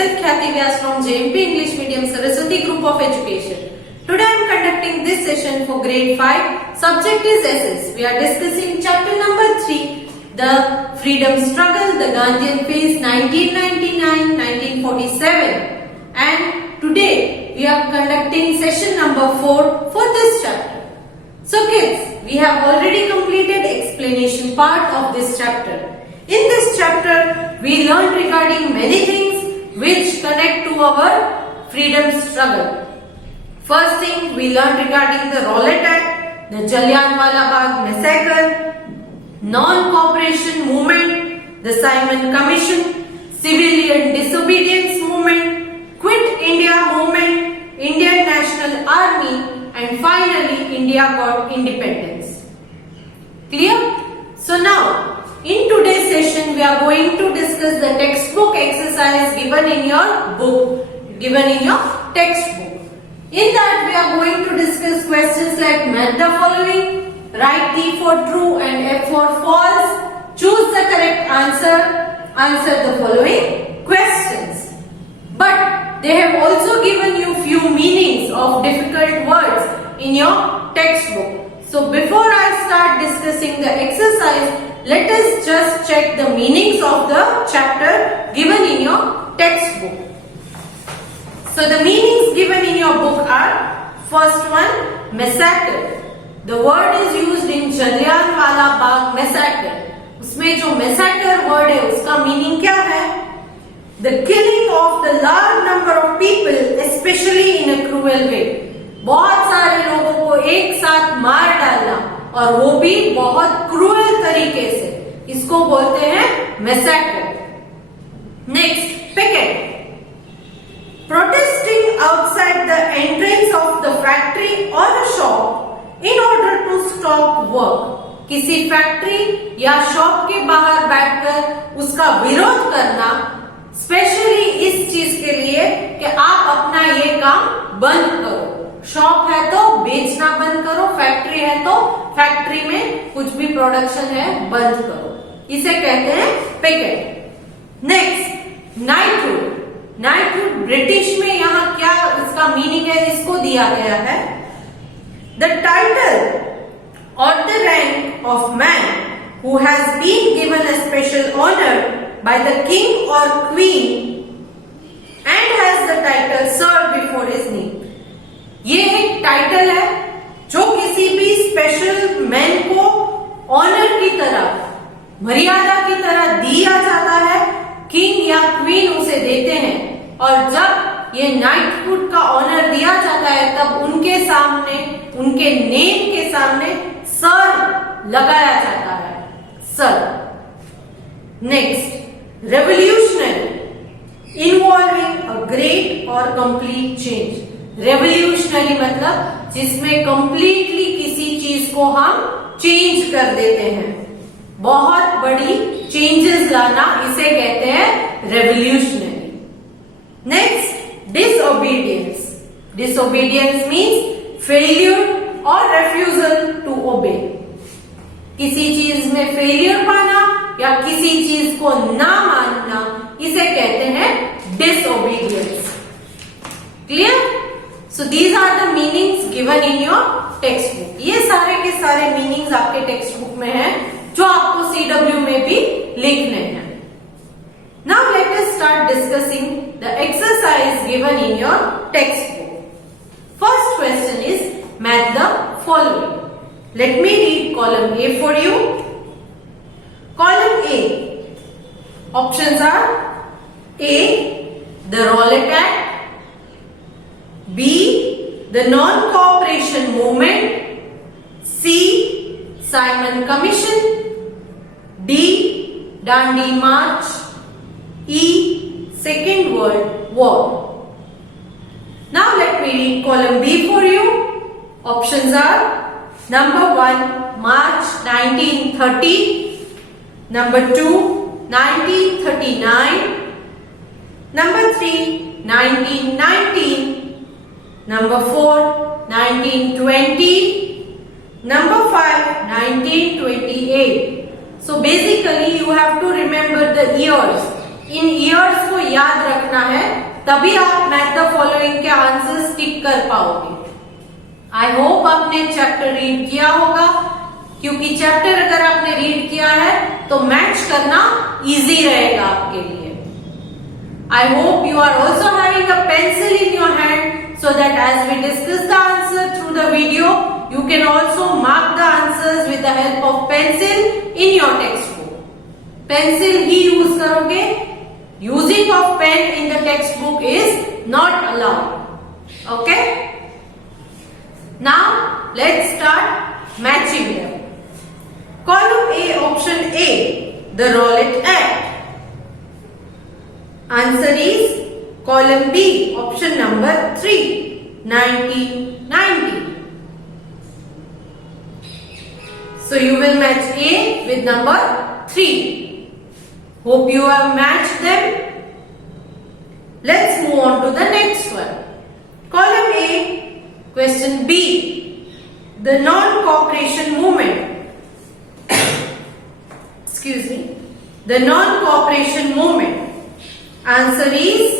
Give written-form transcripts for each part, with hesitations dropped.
myself Khyati Vyas from JMP English Medium Saraswati Group of Education. Today I am conducting this session for grade 5. Subject is SS. We are discussing chapter number 3, the freedom struggle, the Gandhian phase 1999-1947. And today we are conducting session number 4 for this chapter. So kids, we have already completed explanation part of this chapter. In this chapter, we learned regarding many things which connect to our freedom struggle. First thing, we learned regarding the Rowlatt Act, the Jallianwala Bagh massacre, non-cooperation movement, the Simon Commission, civilian disobedience movement, Quit India movement, Indian National Army, and finally India got independence. Clear? So now, in today's session, we are going to discuss the textbook exercise given in your book, textbook. In that, we are going to discuss questions like match the following, write T for true and F for false, choose the correct answer, answer the following questions. But they have also given you few meanings of difficult words in your textbook. So before I start discussing the exercise, let us just check the meanings of the chapter given in your textbook. So the meanings given in your book are, first one, massacre. The word is used in Jallianwala Bagh massacre. उसमें जो massacre word है उसका meaning क्या है? The killing of the large number of people, especially in a cruel way. बहुत सारे लोगों को एक साथ मार डालना और वो भी बहुत क्रूएल तरीके से, इसको बोलते हैं massacre. Next, picket. Protesting outside the entrance of the factory or a shop in order to stop work. किसी फैक्ट्री या शॉप के बाहर बैठकर उसका विरोध करना, स्पेशली इस चीज के लिए कि आप अपना ये काम बंद करो. शॉप है तो बेचना बंद करो, फैक्ट्री है तो फैक्ट्री में कुछ भी प्रोडक्शन है बंद करो. इसे कहते हैं picket. Next, knighthood. Knighthood British में यहाँ क्या इसका मीनिंग है, इसको दिया गया है. द टाइटल और the rank of man who has been given a special honour by the king और queen and has the title sir before his name. ये एक टाइटल है जो किसी भी स्पेशल मैन को ऑनर की तरह, मर्यादा की तरह दिया जाता है. किंग या क्वीन उसे देते हैं और जब ये नाइटहुड का ऑनर दिया जाता है तब उनके सामने, उनके नेम के सामने सर लगाया जाता है. Sir. Next, revolutionary. Involving a great और कंप्लीट चेंज. रेवोल्यूशनरी मतलब जिसमें कंप्लीटली किसी चीज को हम चेंज कर देते हैं, बहुत बड़ी चेंजेस लाना, इसे कहते हैं revolutionary. Next, disobedience. Disobedience means failure और रेफ्यूजल टू ओबे. किसी चीज में फेलियर पाना या किसी चीज को ना मानना, इसे कहते हैं disobedience. Clear? So these are the meanings given in your textbook. ये सारे के सारे meanings आपके textbook में हैं जो आपको CW में भी लिखने हैं. Now let us start discussing the exercise given in your textbook. First question is match the following. Let me read column A for you. Column A. Options are A. The Rowlatt Act. B. The non-cooperation movement. C. Simon Commission. D. Dandi March. E. Second World War. Now let me read column B for you. Options are number 1, March 1930. Number 2, 1939. Number 3, 1919. Number 4, 1920. Number 5, 1928. So basically you have to remember the years. In years को याद रखना है, तभी आप match the following के answers टिक कर पाओगे। I hope आपने चैप्टर रीड किया होगा, क्योंकि चैप्टर अगर आपने रीड किया है तो मैच करना इजी रहेगा आपके लिए। I hope you are also having a pencil in your hand so that as we discuss the answer through the video, you can also mark the answers with the help of pencil in your textbook. Pencil he use करोगे, using of pen in the textbook is not allowed. Okay? Now let's start matching them. Column A, option A, the Rowlatt Act. Answer is column B, option number 3, 1990. So you will match A with number 3. Hope you have matched them. Let's move on to the next one. Column A, question B, the non-cooperation movement. Excuse me. The non-cooperation movement. Answer is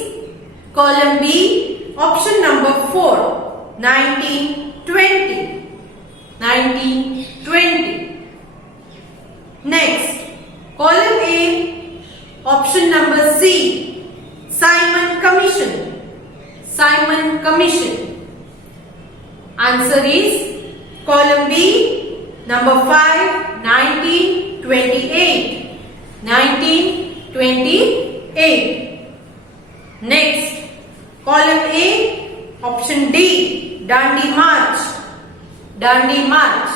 column B, option number 4, 1920. 1920. Next, column A, option number C, Simon Commission. Simon Commission. Answer is column B, number 5, 1928. 1928. Next, column A, option D, Dandi March. Dandi March.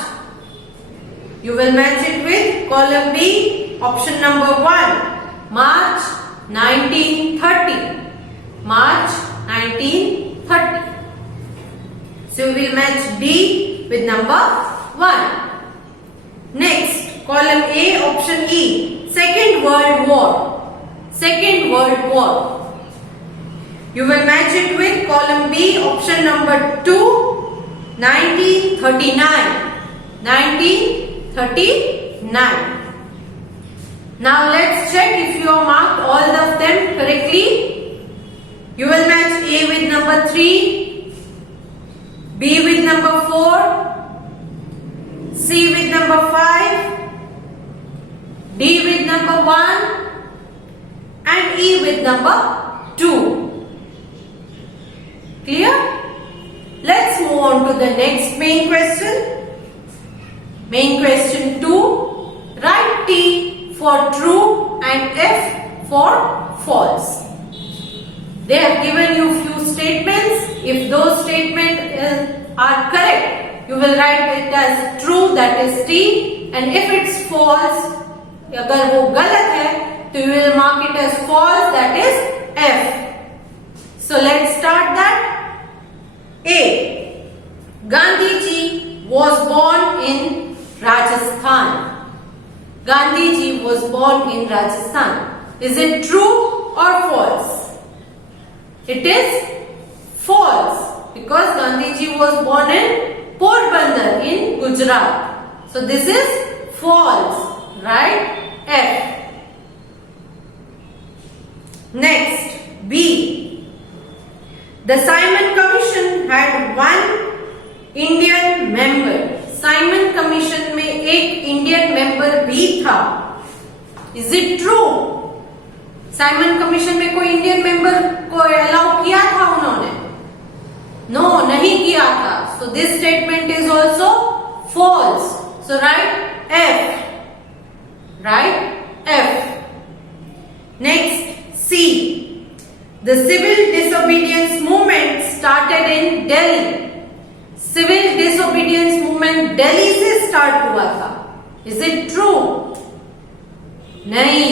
You will match it with column B, option number 1, March 1930. March 1930. So we will match D with number 1. Next, column A, option E, Second World War. Second World War. You will match it with column B, option number 2, 1939. 1939. Now let's check if you have marked all of them correctly. You will match A with number 3, B with number 4, C with number 5, D with number 1 and E with number 2. Clear? Let's move on to the next main question. Main question 2. Write T for true and F for false. They have given you few statements. If those statements are correct, you will write it as true, that is T, and if it's false, अगर वो गलत है तो you will mark it as false, that is F. So let's start that. A. Gandhi ji was born in Rajasthan. Gandhi ji was born in Rajasthan. Is it true or false? It is false, because Gandhi ji was born in Porbandar in Gujarat. So this is false, right? F. Next, B. The Simon Commission had one Indian member. Simon Commission में एक Indian member भी था. Is it true? Simon Commission में कोई Indian member को allow किया था उन्होंने? No, नहीं किया था. So this statement is also false. So write F. Right? F. Next, C. The civil disobedience movement started in Delhi. Civil disobedience movement Delhi से start हुआ था. Is it true? नहीं.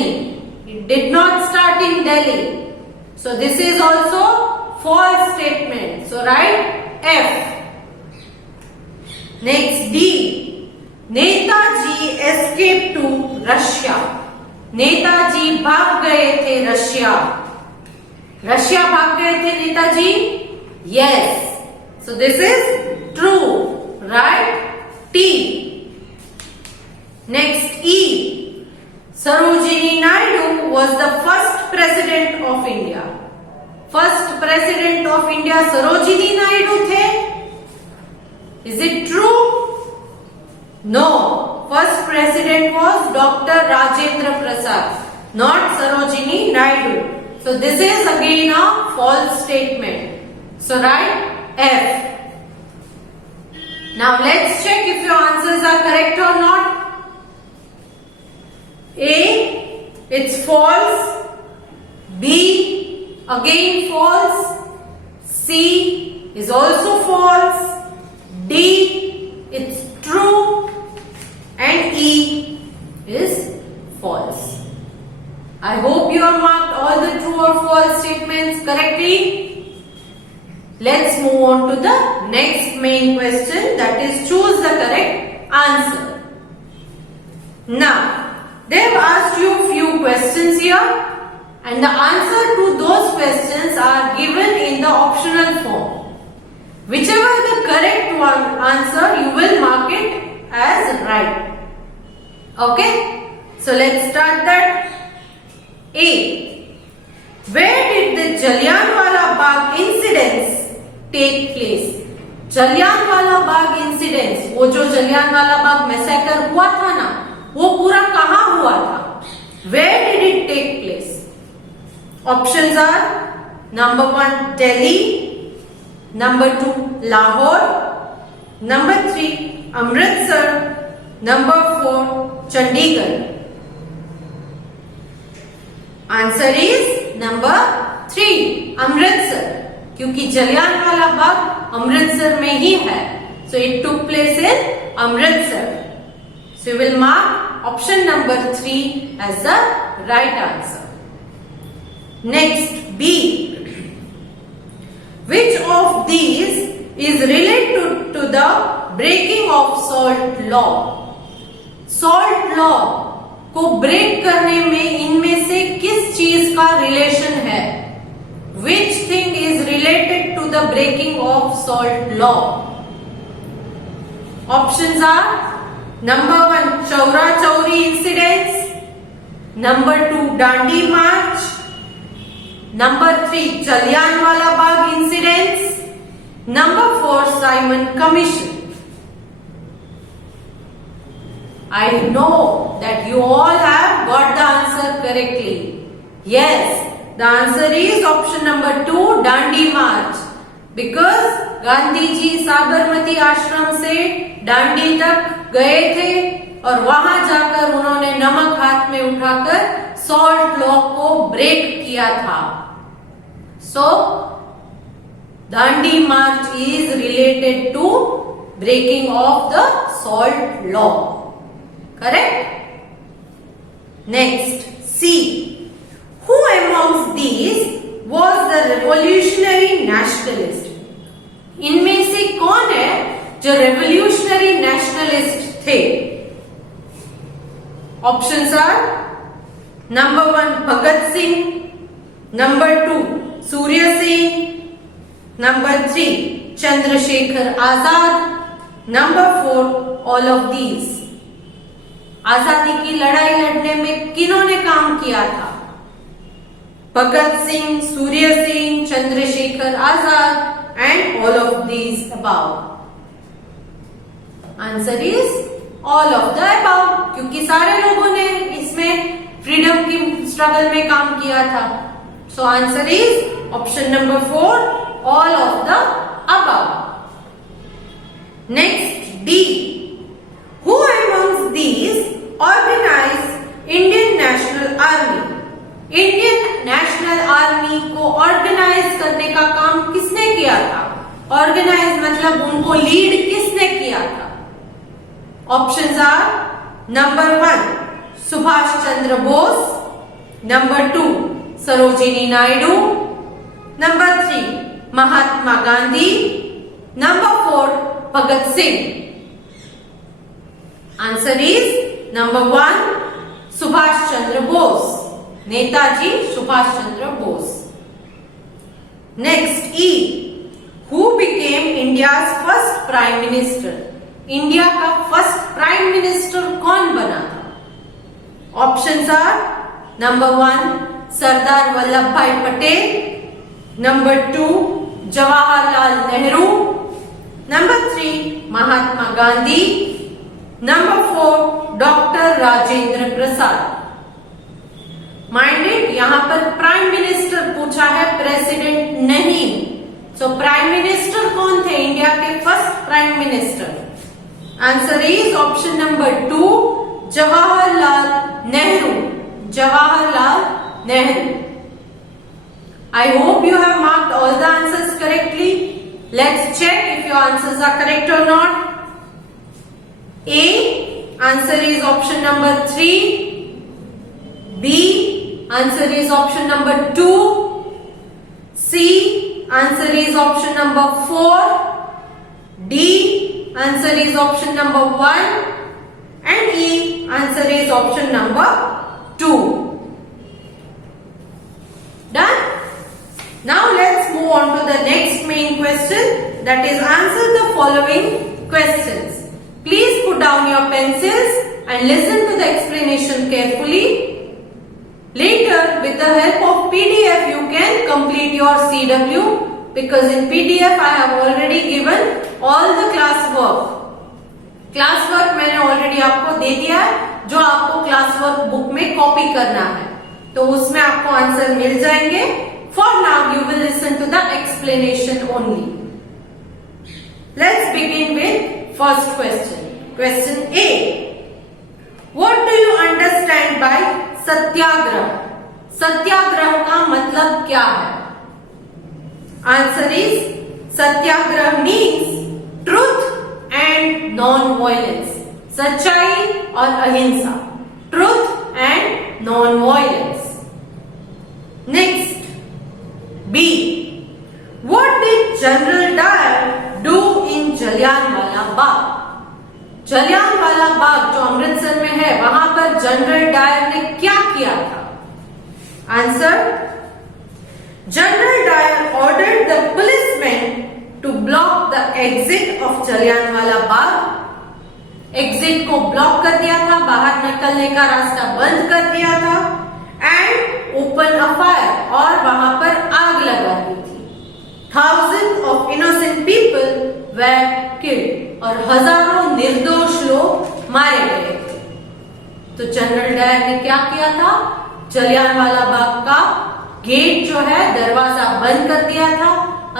It did not start in Delhi. So this is also false statement. So write F. Next, D. Netaji escaped to Russia. Netaji भाग गए थे Russia. Russia भाग गए थे Netaji? Yes. So this is true. Right? T. Next, E. Sarojini Naidu was the first president of India? First president of India Sarojini Naidu थे? Is it true? No, first president was doctor Rajendra Prasad, not Sarojini Naidu. So this is again a false statement. So write F. Now let's check if your answers are correct or not. A, it's false. B, again false. C is also false. D, it's true. And E is false. I hope you have marked all the true or false statements correctly. Let's move on to the next main question, that is choose the correct answer. Now, they have asked you a few questions here and the answer to those questions are given in the optional form. Whichever the correct one answer, you will mark it as right. Okay? So let's start that. A. Where did the Jallianwala Bagh incidents take place? Jallianwala Bagh incidents, वो जो Jallianwala Bagh massacre हुआ था ना, वो पूरा कहां हुआ था? Where did it take place? Options are number 1 Delhi, number 2 Lahore, number 3 Amritsar, number 4 Chandigarh. Answer is number 3 Amritsar, क्योंकि जलियांवाला बाग अमृतसर में ही है. So it took place in Amritsar. So you will mark option number 3 as the right answer. Next B. Which of these is related to the breaking of salt law? Salt law को break करने में इनमें से किस चीज का relation है? Which thing is related to the breaking of salt law? Options are number 1 Chaura Chauri incidents, number 2 Dandi March, number 3 Jallianwala Bagh incidents, number 4 Simon Commission. I know that you all have got the answer correctly. Yes, the answer is option number 2 Dandi March, because Gandhi ji Sabarmati आश्रम से डांडी तक गए थे और वहां जाकर उन्होंने नमक हाथ में उठाकर सॉल्ट लॉ को ब्रेक किया था. So Dandi march is related to breaking of the salt law. Correct? Next, C. Who amongst these was the revolutionary nationalist? इनमें से कौन है जो revolutionary nationalist थे? Options are number 1 Bhagat Singh, number 2 Surya Singh, number 3 Chandrasekhar Azad, number 4 all of these. आजादी की लड़ाई लड़ने में किन्होंने काम किया था? Bhagat Singh, Surya Singh, Chandrashekhar Azad and all of these above. Answer is all of the above, क्योंकि सारे लोगों ने इसमें फ्रीडम की स्ट्रगल में काम किया था. So answer is option number 4 all of the above. Next D. Who amongst these organized Indian National Army? Indian national army को ऑर्गेनाइज करने का काम किसने किया था? ऑर्गेनाइज मतलब उनको लीड किसने किया था? Options are number 1 Subhash Chandra Bose, number 2 Sarojini Naidu, number 3 Mahatma Gandhi, number 4 Bhagat Singh. Answer is number 1 Subhash Chandra Bose, Netaji Subhash Chandra Bose. Next E. Who became India's first prime minister? India का फर्स्ट प्राइम मिनिस्टर कौन बना था? Options are number 1 Sardar Vallabh Bhai Patel, number 2 Jawaharlal Nehru, number 3 Mahatma Gandhi, number 4 doctor Rajendra Prasad. Minded, यहां पर prime minister पूछा है, president नहीं। So prime minister कौन थे इंडिया के first prime minister? Answer is option number 2 Jawaharlal Nehru. Jawaharlal Nehru. I hope you have marked all the answers correctly. Let's check if your answers are correct or not. A, answer is option number 3. B, answer is option number 2. C, answer is option number 4. D, answer is option number 1. And E, answer is option number 2. Done? Now let's move on to the next main question, that is answer the following questions. Please put down your pencils and listen to the explanation carefully. Later, with the help of PDF, you can complete your CW because in PDF I have already given all the class work. Class work मैंने already आपको दे दिया है, जो आपको class work book में copy करना है, तो उसमें आपको आंसर मिल जाएंगे। For now, you will listen to the explanation only. Let's begin with first question. Question A. What do you understand by सत्याग्रह? सत्याग्रह का मतलब क्या है? Answer is Satyagraha means truth and non-violence. सच्चाई और अहिंसा. Truth and non-violence. Next. B. What did General Dyer do in Jallianwala Bagh? Jallianwala Bagh जो अमृतसर में है, वहां पर जनरल डायर ने क्या किया था? Answer, General Dyer ordered the policeman to block the exit of Jallianwala Bagh. Exit को ब्लॉक कर दिया था, बाहर निकलने का रास्ता बंद कर दिया था, एंड ओपन अ फायर, और वहां पर आग लगा दी थी। Thousands of innocent people were killed, और हजारों निर्दोष लोग मारे गए थे। तो जनरल डायर ने क्या किया था? जलियांवाला बाग का गेट जो है, दरवाजा बंद कर दिया था,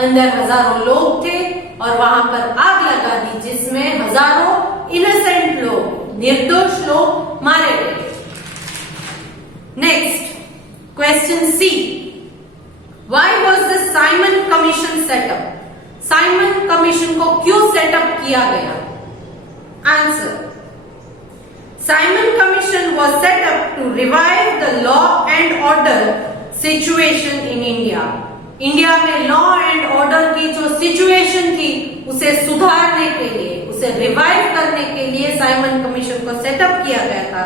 अंदर हजारों लोग थे और वहां पर आग लगा दी, जिसमें हजारों इनोसेंट लोग, निर्दोष लोग मारे गए। Next, question C. Why was the Simon Commission set up? Simon commission को क्यों सेटअप किया गया? Answer, Simon commission was set up to revive the law and order situation in India. India में लॉ एंड ऑर्डर की जो situation थी, उसे सुधारने के लिए, उसे रिवाइव करने के लिए साइमन कमीशन को सेटअप किया गया था,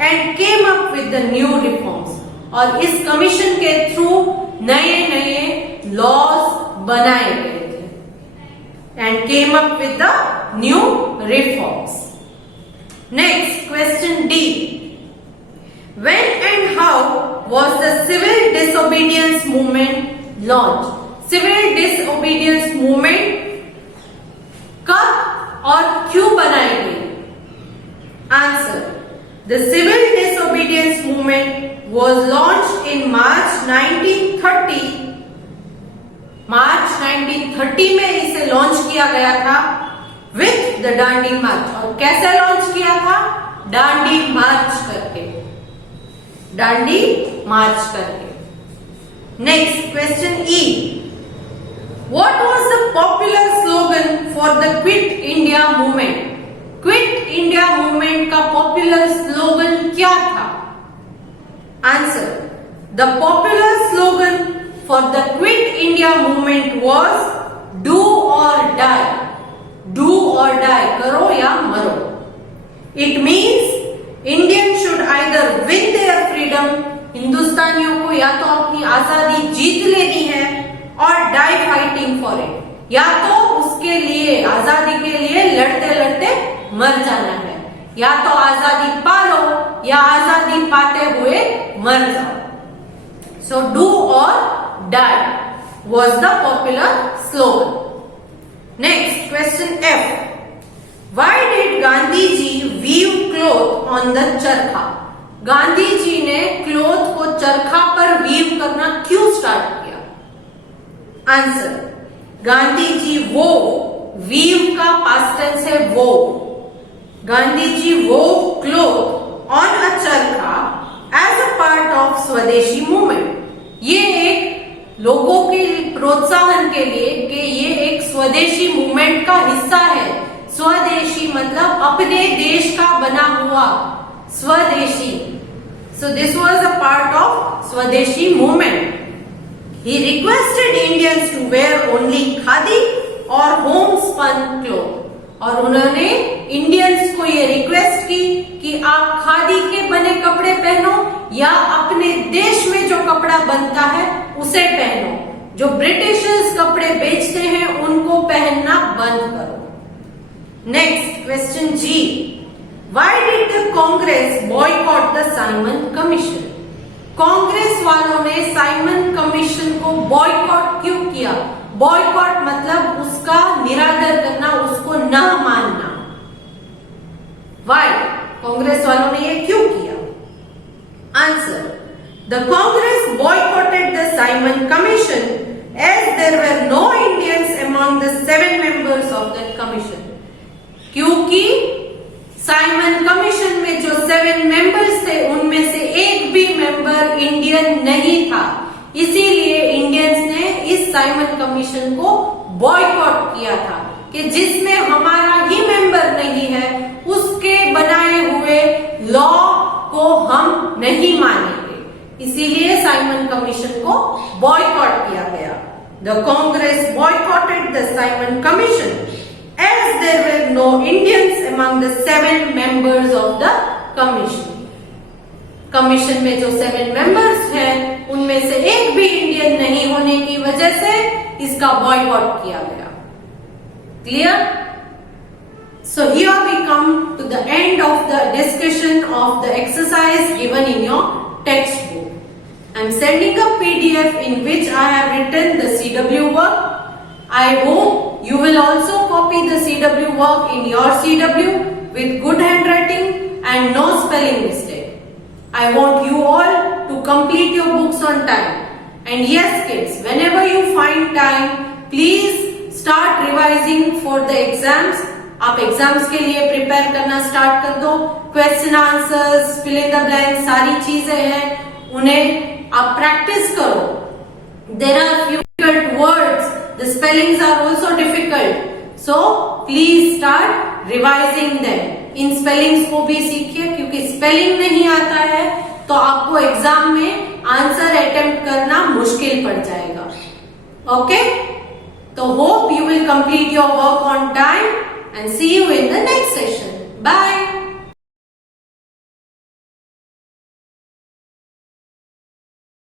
and came up with the new reforms, और इस कमीशन के थ्रू नए नए लॉज बनाए गए थे, and came up with the new reforms. Next, question D. When and how was the civil disobedience movement launched? Civil disobedience movement कब और क्यों बनाई गई? Answer, the civil disobedience movement was launched in March 1930. मार्च 1930 में इसे launch किया गया था विथ द डांडी मार्च। और कैसे लॉन्च किया था? डांडी मार्च करके, डांडी मार्च करके। Next, question E. What was the popular slogan for the quit India movement? Quit India movement का पॉपुलर स्लोगन क्या था? Answer, the popular slogan for the Quit India movement was do or die. Do or die, करो या मरो. It means Indians should either win their freedom, हिंदुस्तानियों को या तो अपनी आजादी जीत लेनी है, और die fighting for it, या तो उसके लिए, आजादी के लिए लड़ते लड़ते मर जाना है, या तो आजादी पालो या आजादी पाते हुए मर जाओ। So do or die was the popular slogan. Next, question F. Why did Gandhi ji weave cloth on the चरखा? गांधी जी ने क्लोथ को चरखा पर वीव करना क्यों स्टार्ट किया? आंसर, गांधी जी वो, वीव का पास्ट टेंस है वो, गांधी जी वो क्लोथ ऑन अ चरखा एज अ पार्ट ऑफ स्वदेशी मूवमेंट। ये एक लोगों के प्रोत्साहन के लिए कि ये एक स्वदेशी मूवमेंट का हिस्सा है। स्वदेशी मतलब अपने देश का बना हुआ, स्वदेशी। So this was a part of Swadeshi movement. He requested Indians to wear only khadi or homespun cloth. और उन्होंने इंडियंस को ये रिक्वेस्ट की कि आप खादी के बने कपड़े पहनो या अपने देश में जो कपड़ा बनता है उसे पहनो। जो ब्रिटिशर्स कपड़े बेचते हैं उनको पहनना बंद करो। Next, question G. Why did the Congress boycott the Simon Commission? Congress वालों ने साइमन कमीशन को बॉयकॉट क्यों किया? बॉयकॉट मतलब उसका निरादर करना, उसको न मानना। Why? कांग्रेस वालों ने ये क्यों किया? Answer, the Congress boycotted the Simon Commission as there were no Indians among the 7 members of that commission. क्योंकि साइमन कमीशन में जो 7 मेंबर्स थे उनमें से एक भी मेंबर इंडियन नहीं था, इसीलिए इंडियंस ने इस साइमन कमीशन को बॉयकॉट किया था कि जिसमें हमारा ही मेंबर नहीं है उसके बनाए हुए लॉ को हम नहीं मानेंगे, इसीलिए साइमन कमीशन को बॉयकॉट किया गया। The Congress boycotted the Simon commission as there were no Indians among the 7 members of the commission. Commission में जो 7 मेंबर्स हैं उनमें से एक भी इंडियन नहीं होने की वजह से इसका बॉयकॉट किया गया। Clear? So here we come to the end of the discussion of the exercise given in your textbook. I am sending a PDF in which I have written the CW work. I hope you will also copy the CW work in your CW with good handwriting and no spelling mistake. I want you all to complete your books on time. And yes kids, whenever you find time, please start revising for the exams. आप exams के लिए prepare करना start कर दो। Question answers, fill in the blank, सारी चीजें हैं, उन्हें आप प्रैक्टिस करो। There are few difficult words. The spellings are also difficult, so please start revising them. In spellings को भी सीखिए क्योंकि स्पेलिंग नहीं आता है तो आपको एग्जाम में आंसर अटेम्प्ट करना मुश्किल पड़ जाएगा। ओके, तो hope you will complete your work on time and see you in the next session. Bye.